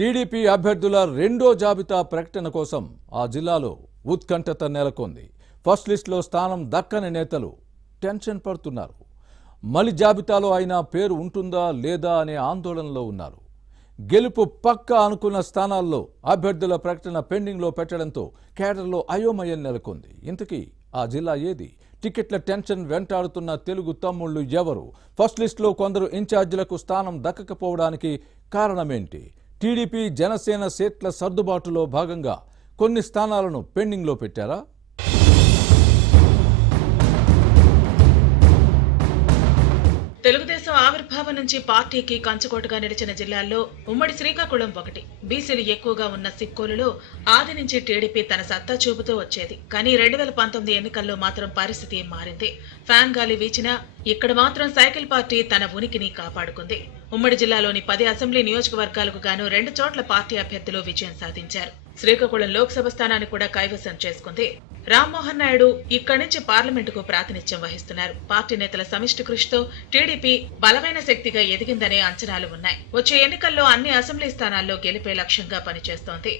TDP అభ్యర్థుల రెండో జాబితా ప్రకటన కోసం ఆ జిల్లాలో ఉత్కంఠత నెలకొంది. ఫస్ట్ లిస్టులో స్థానం దక్కని నేతలు టెన్షన్ పడుతున్నారు. మలి జాబితాలో అయినా పేరు ఉంటుందా లేదా అనే ఆందోళనలో ఉన్నారు. గెలుపు పక్క అనుకున్న స్థానాల్లో అభ్యర్థుల ప్రకటన పెండింగ్లో పెట్టడంతో కేడర్లో అయోమయం నెలకొంది. ఇంతకీ ఆ జిల్లా ఏది? టికెట్ల టెన్షన్ వెంటాడుతున్న తెలుగు తమ్ముళ్లు ఎవరు? ఫస్ట్ లిస్టులో కొందరు ఇన్ఛార్జీలకు స్థానం దక్కకపోవడానికి కారణమేంటి? టీడీపీ జనసేన సీట్ల సర్దుబాటులో భాగంగా కొన్ని స్థానాలను పెండింగ్లో పెట్టారా? తెలుగుదేశం ఆవిర్భావం నుంచి పార్టీకి కంచుకోటగా నిలిచిన జిల్లాల్లో ఉమ్మడి శ్రీకాకుళం ఒకటి. బీసీలు ఎక్కువగా ఉన్న సిక్కోలులో ఆది నుంచి టీడీపీ తన సత్తా చూపుతూ వచ్చేది. కానీ 2019 ఎన్నికల్లో మాత్రం పరిస్థితి మారింది. ఫ్యాన్ గాలి వీచినా ఇక్కడ మాత్రం సైకిల్ పార్టీ తన ఉనికిని కాపాడుకుంది. ఉమ్మడి జిల్లాలోని 10 అసెంబ్లీ నియోజకవర్గాలకు గాను 2 చోట్ల పార్టీ అభ్యర్థులు విజయం సాధించారు. శ్రీకాకుళం లోక్సభ స్థానాన్ని కూడా కైవసం చేసుకుంది. రామ్మోహన్ నాయుడు ఇక్కడి నుంచి పార్లమెంటుకు ప్రాతినిధ్యం వహిస్తున్నారు. పార్టీ నేతల సమిష్టి కృషితో టీడీపీ బలమైన శక్తిగా ఎదిగిందనే అంచనాలు ఉన్నాయి. వచ్చే ఎన్నికల్లో అన్ని అసెంబ్లీ స్థానాల్లో గెలిపే లక్ష్యంగా పనిచేస్తోంది.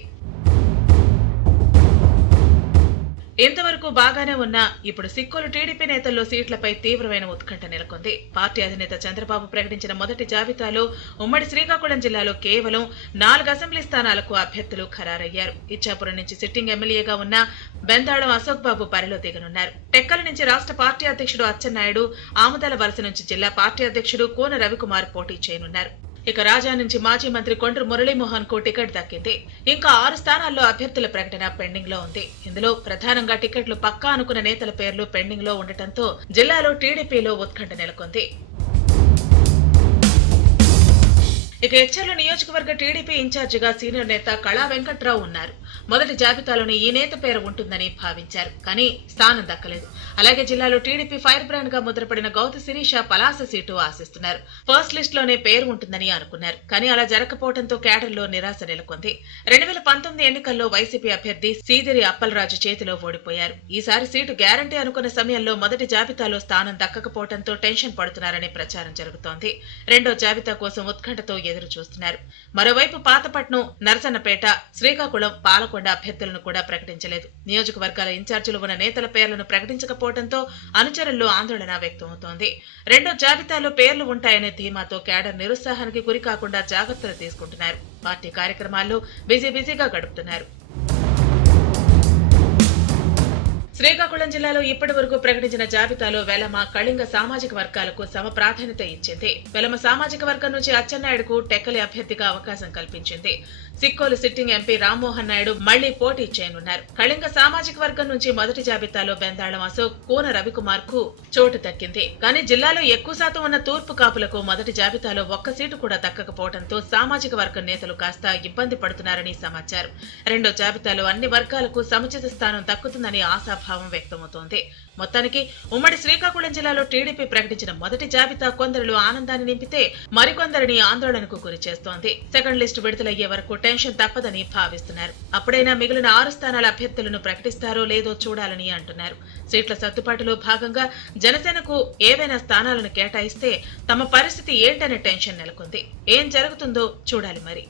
ఇంతవరకు బాగానే ఉన్నా ఇప్పుడు సిక్కోలు టీడీపీ నేతల్లో సీట్లపై తీవ్రమైన ఉత్కంఠ నెలకొంది. పార్టీ అధినేత చంద్రబాబు ప్రకటించిన మొదటి జాబితాలో ఉమ్మడి శ్రీకాకుళం జిల్లాలో కేవలం 4 అసెంబ్లీ స్థానాలకు అభ్యర్థులు ఖరారయ్యారు. ఇచ్చాపురం నుంచి సిట్టింగ్ ఎమ్మెల్యేగా ఉన్న బెందాళం అశోక్ బాబు బరిలో దిగనున్నారు. టెక్కల నుంచి రాష్ట్ర పార్టీ అధ్యక్షుడు అచ్చెన్నాయుడు, ఆముదాల వలస నుంచి జిల్లా పార్టీ అధ్యక్షుడు కోన రవికుమార్ పోటీ చేయనున్నారు. ఇక రాజా నుంచి మాజీ మంత్రి కొండ్రు మురళీమోహన్ కు టికెట్ దక్కింది. ఇంకా 6 స్థానాల్లో అభ్యర్థుల ప్రకటన పెండింగ్ లో ఉంది. ఇందులో ప్రధానంగా టికెట్లు పక్కా అనుకున్న నేతల పేర్లు పెండింగ్ లో ఉండటంతో జిల్లాలో టీడీపీలో ఉత్కంఠ నెలకొంది. ఇక ఎచ్చర్ల నియోజకవర్గ టీడీపీ ఇన్ఛార్జిగా సీనియర్ నేత కళా వెంకట్రావు ఉన్నారు. మొదటి జాబితాలోని ఈ నేత పేరు ఉంటుందని భావించారు. కానీ స్థానం దక్కలేదు. అలాగే జిల్లాలో టీడీపీ ఫైర్ బ్రాండ్ గా ముద్రపడిన గౌతు శిరీష పలాస సీటు ఆశిస్తున్నారు. ఫస్ట్ లిస్ట్ లోనే పేరు ఉంటుందని అనుకున్నారు. కానీ అలా జరగకపోవడంతో కేడర్లో నిరాశ నెలకొంది. 2019 ఎన్నికల్లో వైసీపీ అభ్యర్థి సీదిరి అప్పలరాజు చేతిలో ఓడిపోయారు. ఈసారి సీటు గ్యారంటీ అనుకున్న సమయంలో మొదటి జాబితాలో స్థానం దక్కకపోవడంతో టెన్షన్ పడుతున్నారనే ప్రచారం జరుగుతోంది. రెండో జాబితా కోసం ఉత్కంఠతో ఎదురు చూస్తున్నారు. మరోవైపు పాతపట్నం, నరసన్నపేట, శ్రీకాకుళం, పాలకొండ అభ్యర్థులను కూడా ప్రకటించలేదు. నియోజకవర్గాల ఇన్ఛార్జీలు ఉన్న నేతల పేర్లను ప్రకటించకపోవడంతో అనుచరుల్లో ఆందోళన వ్యక్తమవుతోంది. రెండో జాబితాలో పేర్లు ఉంటాయనే ధీమాతో కేడర్ నిరుత్సాహానికి గురి కాకుండా జాగ్రత్తలు తీసుకుంటున్నారు. పార్టీ కార్యక్రమాల్లో బిజీగా గడుపుతున్నారు. శ్రీకాకుళం జిల్లాలో ఇప్పటి వరకు ప్రకటించిన జాబితాలో వెలమ, కళింగ సామాజిక వర్గాలకు సమ ప్రాధాన్యత ఇచ్చింది. వెలమ సామాజిక వర్గం నుంచి అచ్చెన్నాయుడుకు టెక్కలి అభ్యర్థిగా అవకాశం కల్పించింది. సిక్కోలు సిట్టింగ్ ఎంపీ రామ్మోహన్ నాయుడు మళ్లీ పోటీ చేయనున్నారు. కళింగ సామాజిక వర్గం నుంచి మొదటి జాబితాలో బెందాళం అశోక్, కోన రవికుమార్ కు చోటు దక్కింది. కానీ జిల్లాలో ఎక్కువ శాతం ఉన్న తూర్పు కాపులకు మొదటి జాబితాలో ఒక్క సీటు కూడా దక్కకపోవడంతో సామాజిక వర్గం నేతలు కాస్త ఇబ్బంది పడుతున్నారని సమాచారం. రెండో జాబితాలో అన్ని వర్గాలకు సముచిత స్థానం దక్కుతుందని ఆశాభావం వ్యక్తమవుతోంది. మొత్తానికి ఉమ్మడి శ్రీకాకుళం జిల్లాలో టీడీపీ ప్రకటించిన మొదటి జాబితా కొందరిలో ఆనందాన్ని నింపితే మరికొందరిని ఆందోళనకు గురి చేస్తోంది. సెకండ్ లిస్టు విడుదలయ్యే వరకు టెన్షన్ తప్పదని భావిస్తున్నారు. అప్పుడైనా మిగిలిన 6 స్థానాల అభ్యర్థులను ప్రకటిస్తారో లేదో చూడాలని అంటున్నారు. సీట్ల సర్దుబాటులో భాగంగా జనసేనకు ఏవైనా స్థానాలను కేటాయిస్తే తమ పరిస్థితి ఏంటనే టెన్షన్ నెలకొంది. ఏం జరుగుతుందో చూడాలి మరి.